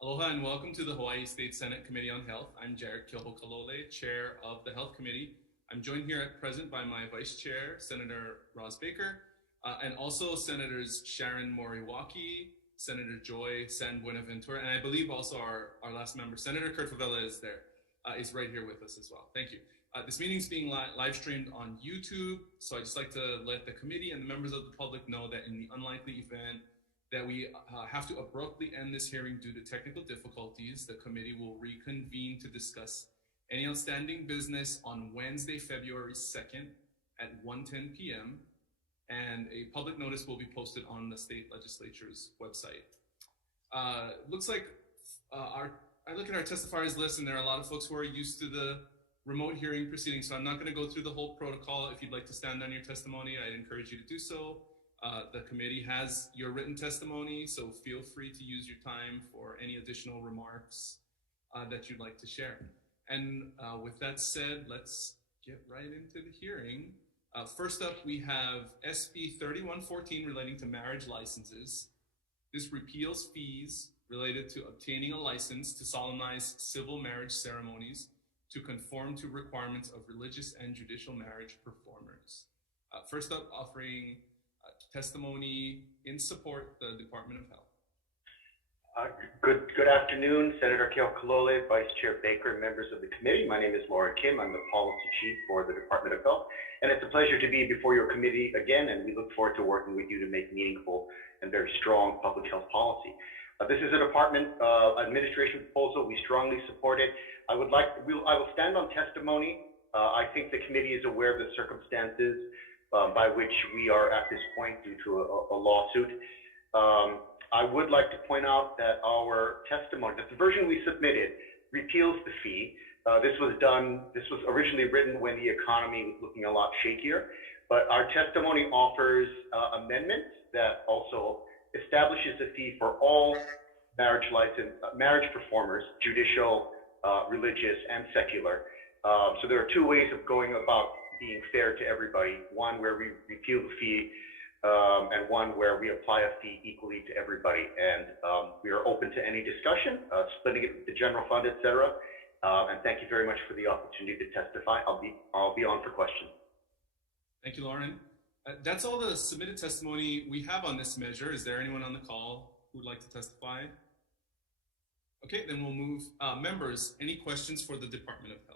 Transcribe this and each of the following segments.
Aloha and welcome to the Hawaii State Senate Committee on Health. I'm Jared Kilho-Kalole, Chair of the Health Committee. I'm joined here at present by my Vice Chair, Senator Ross Baker, and also Senators Sharon Moriwaki, Senator Joy San Buenaventura, and I believe also our last member, Senator Kurt Favela, is right here with us as well. Thank you. This meeting is being live streamed on YouTube, so I'd just like to let the committee and the members of the public know that in the unlikely event that we have to abruptly end this hearing due to technical difficulties, the committee will reconvene to discuss any outstanding business on Wednesday, February 2nd at 1:10 p.m. and a public notice will be posted on the state legislature's website. Looks like I look at our testifiers list and there are a lot of folks who are used to the remote hearing proceedings, so I'm not going to go through the whole protocol. If you'd like to stand on your testimony, I'd encourage you to do so. The committee has your written testimony, so feel free to use your time for any additional remarks that you'd like to share. And with that said, let's get right into the hearing. First up, we have SB 3114 relating to marriage licenses. This repeals fees related to obtaining a license to solemnize civil marriage ceremonies to conform to requirements of religious and judicial marriage performers. First up, offering testimony in support, the Department of Health. Good afternoon, Senator Kilho-Kalole, Vice Chair Baker, and members of the committee. My name is Laura Kim. I'm the Policy Chief for the Department of Health, and it's a pleasure to be before your committee again, and we look forward to working with you to make meaningful and very strong public health policy. This is a department administration proposal. We strongly support it. I will stand on testimony. I think the committee is aware of the circumstances by which we are at this point due to a lawsuit. I would like to point out that our testimony, that the version we submitted repeals the fee. This was originally written when the economy was looking a lot shakier, but our testimony offers amendments that also establishes a fee for all marriage performers, judicial, religious, and secular. So there are two ways of going about being fair to everybody, one where we repeal the fee and one where we apply a fee equally to everybody. And we are open to any discussion, splitting it with the general fund, et cetera. And thank you very much for the opportunity to testify. I'll be on for questions. Thank you, Lauren. That's all the submitted testimony we have on this measure. Is there anyone on the call who would like to testify? Okay, then we'll move. Members, any questions for the Department of Health?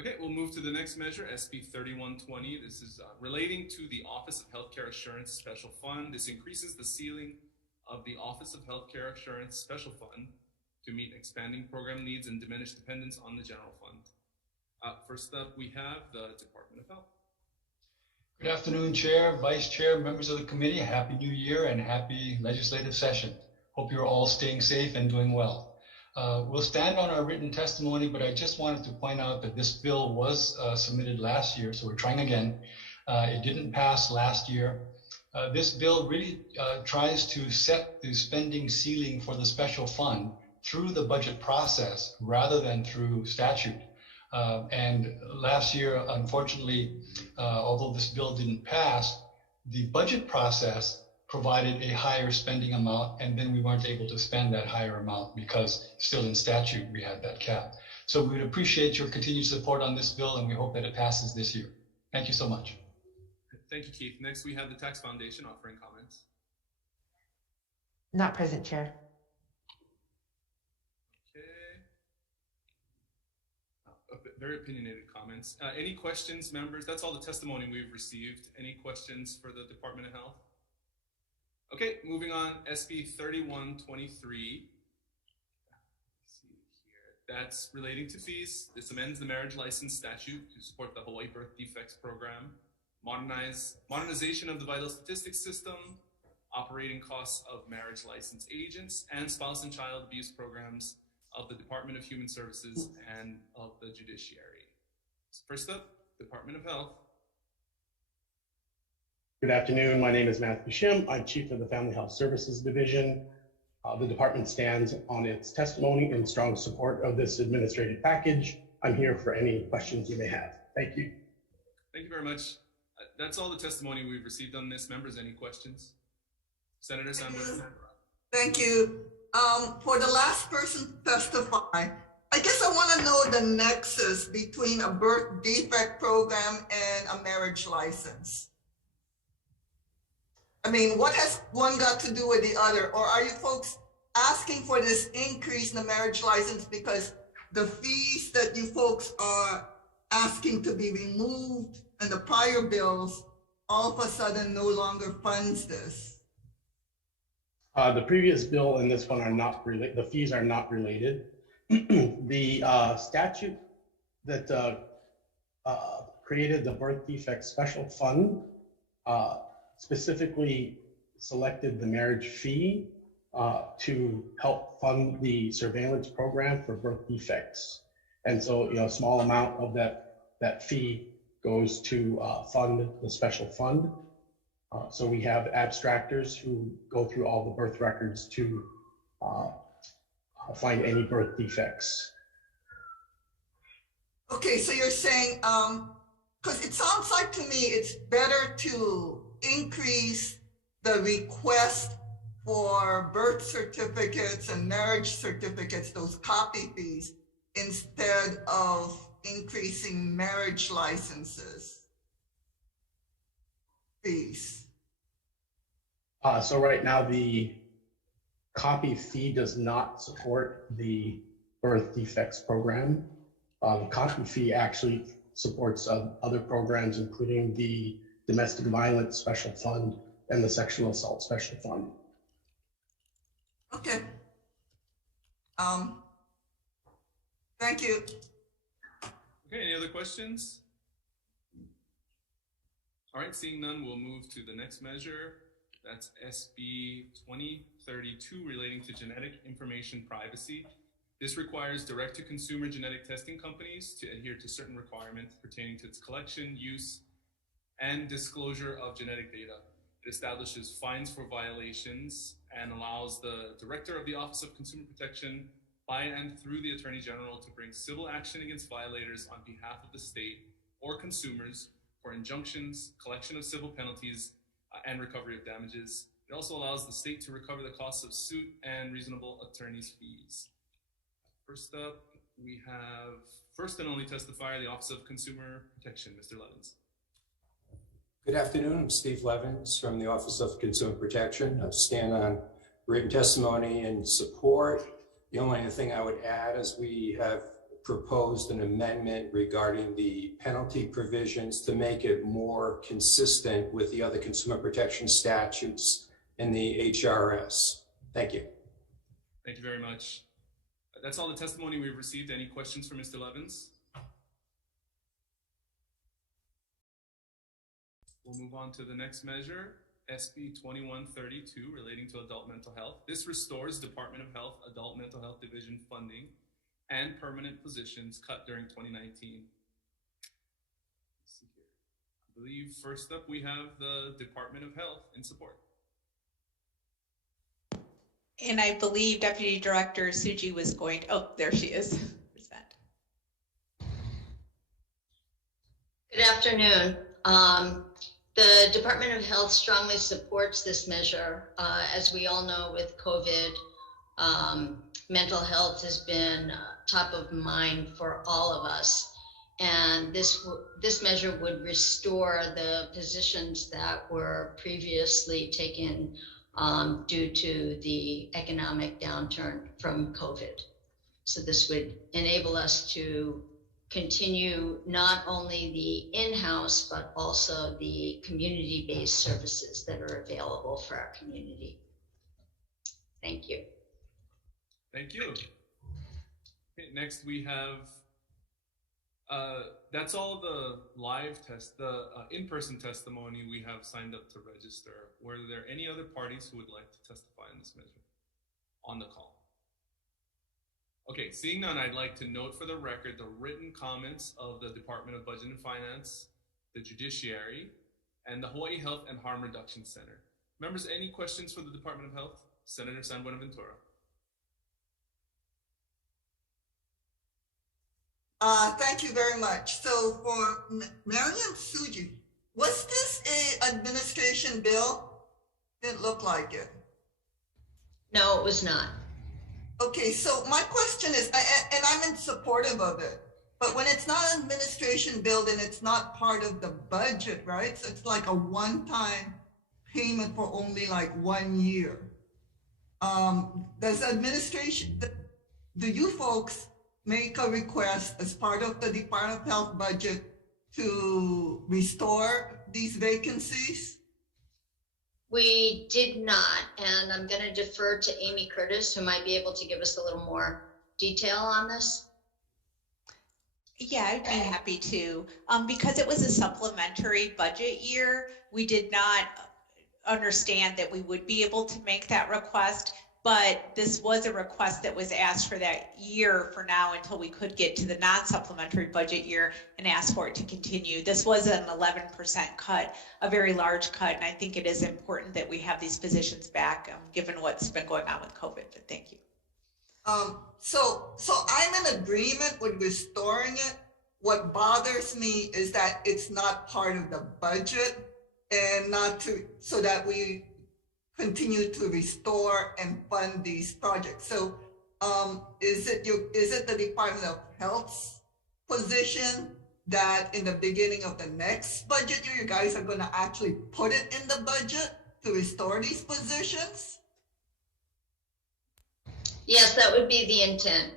Okay, we'll move to the next measure, SB 3120. This is relating to the Office of Healthcare Assurance Special Fund. This increases the ceiling of the Office of Healthcare Assurance Special Fund to meet expanding program needs and diminish dependence on the general fund. First up, we have the Department of Health. Good afternoon, Chair, Vice Chair, members of the committee. Happy New Year and happy legislative session. Hope you're all staying safe and doing well. We'll stand on our written testimony, but I just wanted to point out that this bill was submitted last year, so we're trying again. It didn't pass last year. This bill really tries to set the spending ceiling for the special fund through the budget process rather than through statute. And last year, unfortunately, although this bill didn't pass, the budget process provided a higher spending amount, and then we weren't able to spend that higher amount because still in statute we had that cap. So we would appreciate your continued support on this bill, and we hope that it passes this year. Thank you so much. Thank you, Keith. Next, we have the Tax Foundation offering comments. Not present, Chair. Very opinionated comments. Any questions, members? That's all the testimony we've received. Any questions for the Department of Health? Okay, moving on, SB 3123. Let's see here. That's relating to fees. This amends the marriage license statute to support the Hawaii Birth Defects Program, modernization of the vital statistics system, operating costs of marriage license agents, and spouse and child abuse programs of the Department of Human Services and of the Judiciary. First up, Department of Health. Good afternoon. My name is Matthew Shim. I'm Chief of the Family Health Services Division. The department stands on its testimony in strong support of this administrative package. I'm here for any questions you may have. Thank you. Thank you very much. That's all the testimony we've received on this. Members, any questions? Senator Sandberg. Thank you. For the last person to testify, I guess I want to know the nexus between a birth defect program and a marriage license. I mean, what has one got to do with the other? Or are you folks asking for this increase in the marriage license because the fees that you folks are asking to be removed and the prior bills all of a sudden no longer funds this? The previous bill and this one are not related. The fees are not related. The statute that created the birth defect special fund specifically selected the marriage fee to help fund the surveillance program for birth defects. And so, a small amount of that fee goes to fund the special fund. So we have abstractors who go through all the birth records to find any birth defects. Okay, so you're saying, because it sounds like to me it's better to increase the request for birth certificates and marriage certificates, those copy fees, instead of increasing marriage licenses fees. So right now the copy fee does not support the birth defects program. The copy fee actually supports other programs, including the domestic violence special fund and the sexual assault special fund. Okay. Thank you. Okay, any other questions? All right, seeing none, we'll move to the next measure. That's SB 2032 relating to genetic information privacy. This requires direct-to-consumer genetic testing companies to adhere to certain requirements pertaining to its collection, use, and disclosure of genetic data. It establishes fines for violations and allows the Director of the Office of Consumer Protection by and through the Attorney General to bring civil action against violators on behalf of the state or consumers for injunctions, collection of civil penalties, and recovery of damages. It also allows the state to recover the costs of suit and reasonable attorney's fees. First up, we have first and only testifier, the Office of Consumer Protection, Mr. Levins. Good afternoon, I'm Steve Levins from the Office of Consumer Protection. I stand on written testimony in support. The only thing I would add is we have proposed an amendment regarding the penalty provisions to make it more consistent with the other consumer protection statutes in the HRS. Thank you. Thank you very much. That's all the testimony we've received. Any questions for Mr. Levins? We'll move on to the next measure, SB 2132, relating to adult mental health. This restores Department of Health Adult Mental Health Division funding and permanent positions cut during 2019. Let's see here. I believe first up we have the Department of Health in support. And I believe Deputy Director Suji was going to, oh, there she is. Good afternoon. The Department of Health strongly supports this measure. As we all know, with COVID, mental health has been top of mind for all of us. And this measure would restore the positions that were previously taken due to the economic downturn from COVID. So this would enable us to continue not only the in-house, but also the community-based services that are available for our community. Thank you. Thank you. Okay, next we have, that's all the live test, the in-person testimony we have signed up to register. Were there any other parties who would like to testify in this measure on the call? Okay, seeing none, I'd like to note for the record the written comments of the Department of Budget and Finance, the Judiciary, and the Hawaii Health and Harm Reduction Center. Members, any questions for the Department of Health? Senator San Buenaventura. Thank you very much. So for Mariam Suji, was this a administration bill? Didn't look like it. No, it was not. Okay, so my question is, and I'm in supportive of it, but when it's not an administration bill, then it's not part of the budget, right? So it's like a one-time payment for only like 1 year. Does administration, do you folks make a request as part of the Department of Health budget to restore these vacancies? We did not, and I'm going to defer to Amy Curtis, who might be able to give us a little more detail on this. Yeah, I'd be happy to. Because it was a supplementary budget year, we did not understand that we would be able to make that request, but this was a request that was asked for that year for now until we could get to the non-supplementary budget year and ask for it to continue. This was an 11% cut, a very large cut, and I think it is important that we have these positions back given what's been going on with COVID, but thank you. So I'm in agreement with restoring it. What bothers me is that it's not part of the budget and not to, so that we continue to restore and fund these projects. So is it the Department of Health's position that in the beginning of the next budget year, you guys are going to actually put it in the budget to restore these positions? Yes, that would be the intent.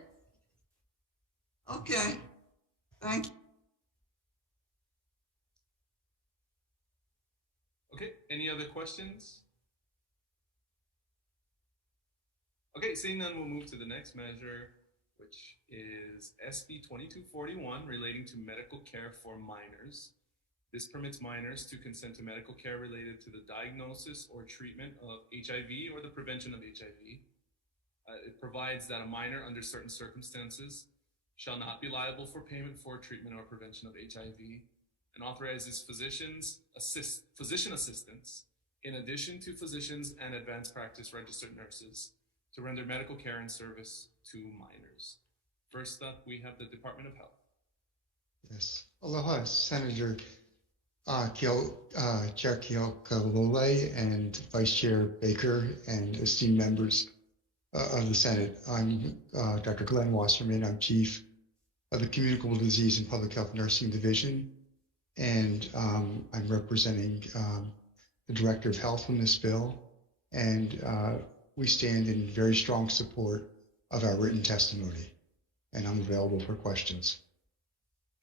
Okay, thank you. Okay, any other questions? Okay, seeing none, we'll move to the next measure, which is SB 2241 relating to medical care for minors. This permits minors to consent to medical care related to the diagnosis or treatment of HIV or the prevention of HIV. It provides that a minor under certain circumstances shall not be liable for payment for treatment or prevention of HIV, and authorizes physician assistants in addition to physicians and advanced practice registered nurses to render medical care and service to minors. First up, we have the Department of Health. Yes. Aloha, Senator Chair Keokalole and Vice Chair Baker and esteemed members of the Senate. I'm Dr. Glenn Wasserman. I'm Chief of the Communicable Disease and Public Health Nursing Division, and I'm representing the Director of Health on this bill, and we stand in very strong support of our written testimony, and I'm available for questions.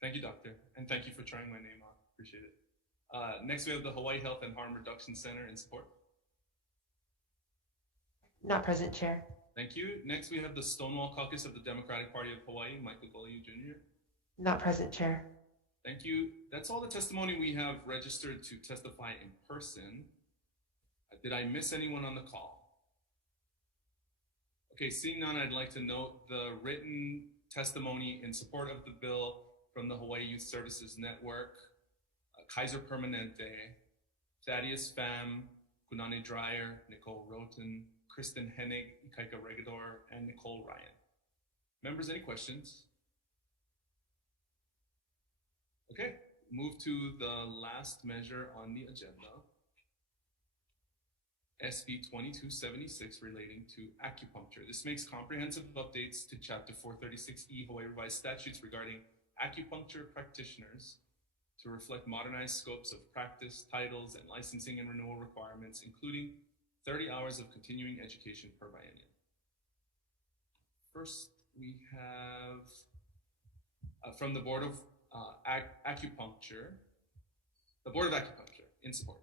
Thank you, Doctor, and thank you for trying my name on. Appreciate it. Next, we have the Hawaii Health and Harm Reduction Center in support. Not present, Chair. Thank you. Next, we have the Stonewall Caucus of the Democratic Party of Hawaii, Michael Goliu Jr. Not present, Chair. Thank you. That's all the testimony we have registered to testify in person. Did I miss anyone on the call? Okay, seeing none, I'd like to note the written testimony in support of the bill from the Hawaii Youth Services Network, Kaiser Permanente, Thaddeus Pham, Kunane Dreyer, Nicole Roten, Kristen Hennig, Ikaika Regador, and Nicole Ryan. Members, any questions? Okay, move to the last measure on the agenda. SB 2276 relating to acupuncture. This makes comprehensive updates to Chapter 436E Hawaii Revised Statutes regarding acupuncture practitioners to reflect modernized scopes of practice, titles, and licensing and renewal requirements, including 30 hours of continuing education per biennium. First, we have from the Board of Acupuncture, the Board of Acupuncture in support.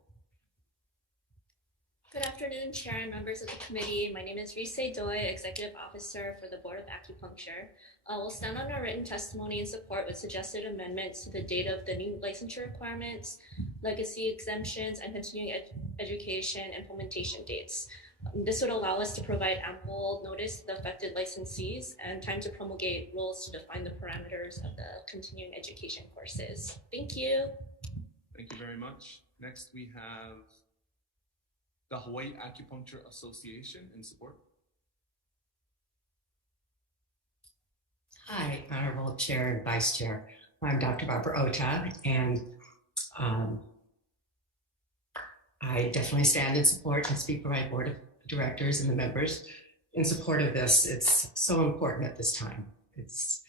Good afternoon, Chair and members of the committee. My name is Rise Doi, Executive Officer for the Board of Acupuncture. We'll stand on our written testimony in support with suggested amendments to the date of the new licensure requirements, legacy exemptions, and continuing education implementation dates. This would allow us to provide ample notice to the affected licensees and time to promulgate rules to define the parameters of the continuing education courses. Thank you. Thank you very much. Next, we have the Hawaii Acupuncture Association in support. Hi, Honorable Chair and Vice Chair. I'm Dr. Barbara Ota, and I definitely stand in support and speak for my Board of Directors and the members in support of this. It's so important at this time. It's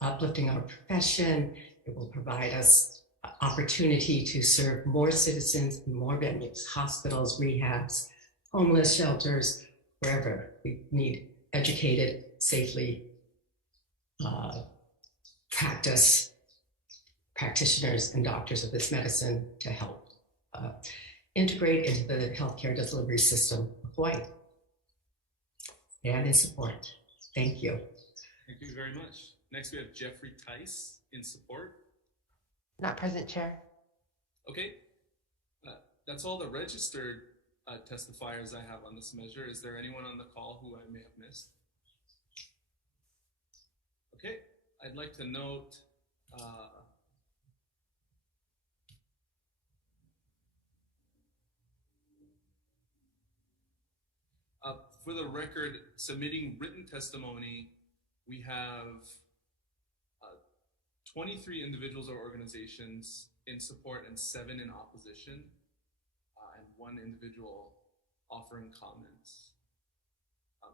uplifting our profession. It will provide us opportunity to serve more citizens in more venues, hospitals, rehabs, homeless shelters, wherever we need educated, safely practitioners and doctors of this medicine to help integrate into the healthcare delivery system of Hawaii. And in support. Thank you. Thank you very much. Next, we have Jeffrey Tice in support. Not present, Chair. Okay, that's all the registered testifiers I have on this measure. Is there anyone on the call who I may have missed? Okay, I'd like to note for the record, submitting written testimony, we have 23 individuals or organizations in support and 7 in opposition, and 1 individual offering comments.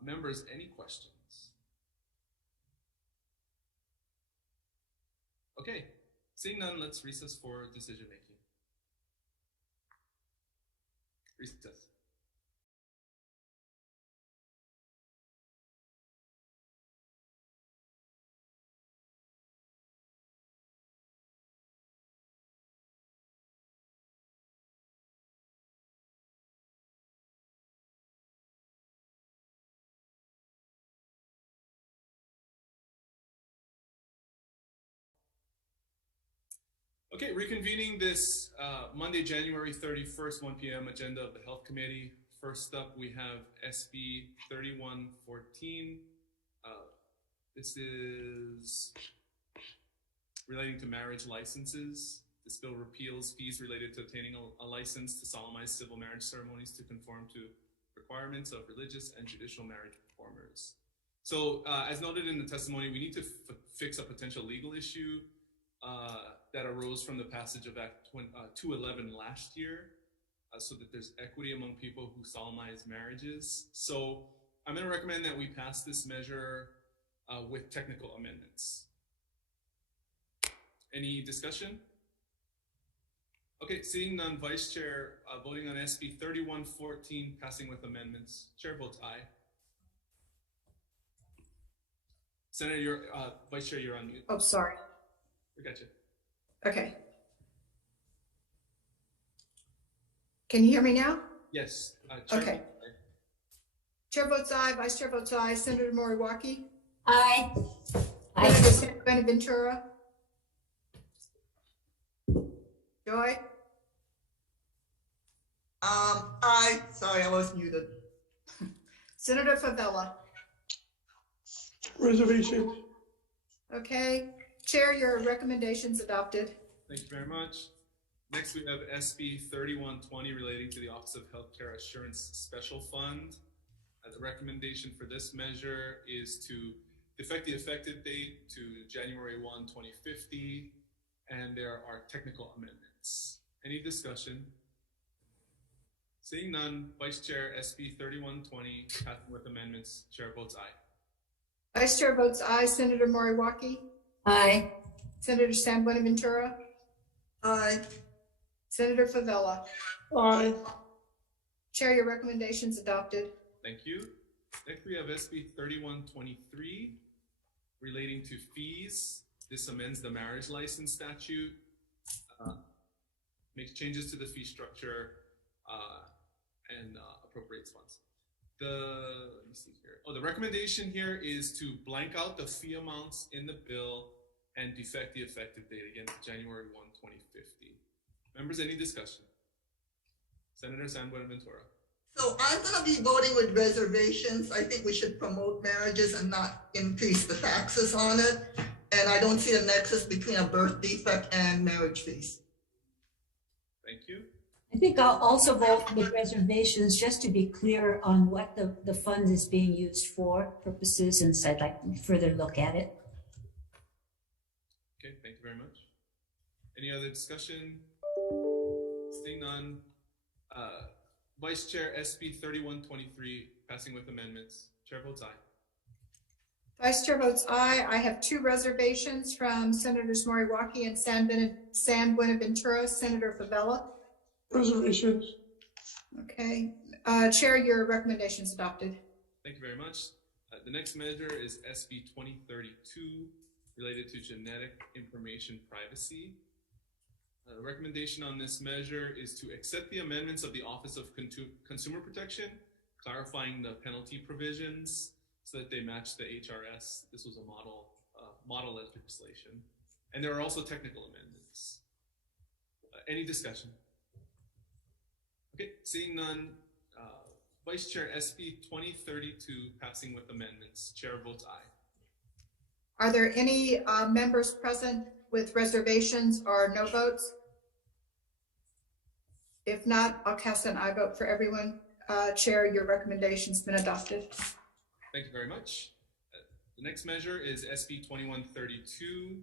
Members, any questions? Okay, seeing none, let's recess for decision making. Recess. Okay, reconvening this Monday, January 31st, 1 p.m. agenda of the Health Committee. First up, we have SB 3114. This is relating to marriage licenses. This bill repeals fees related to obtaining a license to solemnize civil marriage ceremonies to conform to requirements of religious and judicial marriage performers. So as noted in the testimony, we need to fix a potential legal issue that arose from the passage of Act 211 last year, so that there's equity among people who solemnize marriages. So I'm going to recommend that we pass this measure with technical amendments. Any discussion? Okay, seeing none, Vice Chair, voting on SB 3114, passing with amendments. Chair votes aye. Senator, Vice Chair, you're on mute. Oh, sorry. We got you. Okay. Can you hear me now? Yes. Chair okay. Chair votes aye. Vice Chair votes aye. Senator Moriwaki? Aye. Senator Buenaventura? Joy? Aye. Sorry, I was muted. Senator Favela? Reservation. Okay. Chair, your recommendation's adopted. Thank you very much. Next, we have SB 3120 relating to the Office of Healthcare Assurance Special Fund. The recommendation for this measure is to defect the effective date to January 1, 2050, and there are technical amendments. Any discussion? Seeing none, Vice Chair, SB 3120, passing with amendments. Chair votes aye. Vice Chair votes aye. Senator Moriwaki? Aye. Senator San Buenaventura? Aye. Senator Favela? Aye. Chair, your recommendation's adopted. Thank you. Next, we have SB 3123 relating to fees. This amends the marriage license statute, makes changes to the fee structure, and appropriates funds. Let me see here. Oh, the recommendation here is to blank out the fee amounts in the bill and defect the effective date again to January 1, 2050. Members, any discussion? Senator San Buenaventura. So I'm going to be voting with reservations. I think we should promote marriages and not increase the taxes on it. And I don't see a nexus between a birth defect and marriage fees. Thank you. I think I'll also vote with reservations just to be clear on what the fund is being used for purposes, and so I'd like to further look at it. Okay, thank you very much. Any other discussion? Seeing none. Vice Chair, SB 3123, passing with amendments. Chair votes aye. Vice Chair votes aye. I have two reservations from Senators Moriwaki and San Buenaventura. Senator Favela. Reservations. Okay. Chair, your recommendation is adopted. Thank you very much. The next measure is SB 2032, related to genetic information privacy. The recommendation on this measure is to accept the amendments of the Office of Consumer Protection, clarifying the penalty provisions so that they match the HRS. This was a model legislation. And there are also technical amendments. Any discussion? Okay, seeing none. Vice Chair, SB 2032 passing with amendments. Chair votes aye. Are there any members present with reservations or no votes? If not, I'll cast an aye vote for everyone. Chair, your recommendation's been adopted. Thank you very much. The next measure is SB 2132.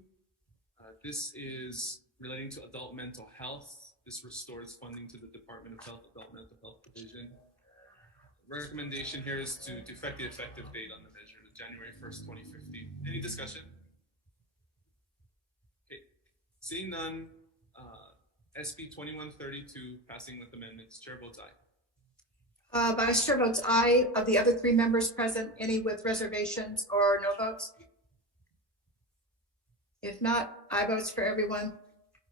This is relating to adult mental health. This restores funding to the Department of Health Adult Mental Health Division. Recommendation here is to defect the effective date on the measure to January 1st, 2015. Any discussion? Okay, seeing none, SB 2132 passing with amendments. Chair votes aye. Vice Chair votes aye. Of the other three members present, any with reservations or no votes? If not, aye votes for everyone.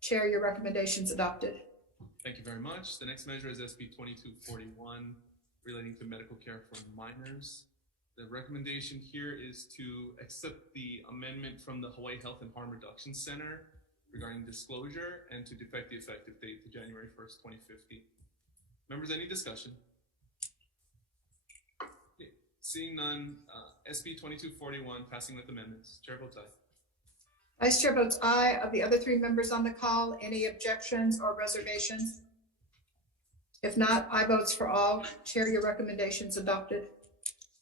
Chair, your recommendation's adopted. Thank you very much. The next measure is SB 2241, relating to medical care for minors. The recommendation here is to accept the amendment from the Hawaii Health and Harm Reduction Center regarding disclosure and to defect the effective date to January 1st, 2050. Members, any discussion? Okay. Seeing none, SB 2241 passing with amendments. Chair votes aye. Vice Chair votes aye. Of the other three members on the call, any objections or reservations? If not, aye votes for all. Chair, your recommendation's adopted.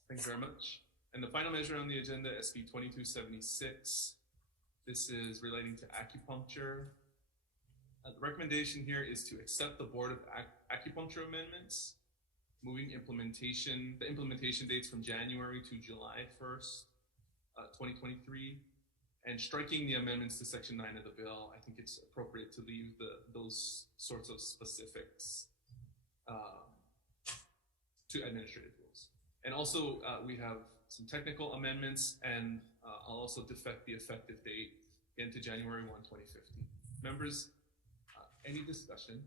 Thank you very much. And the final measure on the agenda, SB 2276. This is relating to acupuncture. The recommendation here is to accept the Board of Acupuncture amendments, moving the implementation dates from January to July 1st, 2023, and striking the amendments to Section 9 of the bill. I think it's appropriate to leave those sorts of specifics to administrative rules. And also we have some technical amendments, and I'll also defect the effective date into January 1, 2050. Members, any discussion?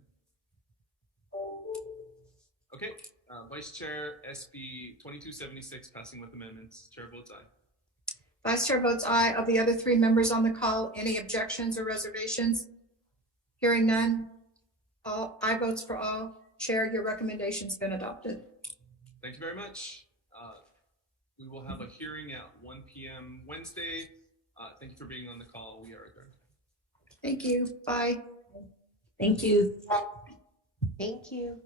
Okay, Vice Chair, SB 2276 passing with amendments. Chair votes aye. Vice Chair votes aye. Of the other three members on the call, any objections or reservations? Hearing none, all aye votes for all. Chair, your recommendation's been adopted. Thank you very much. We will have a hearing at 1 p.m. Wednesday. Thank you for being on the call. We are adjourned. Thank you. Bye. Thank you. Thank you.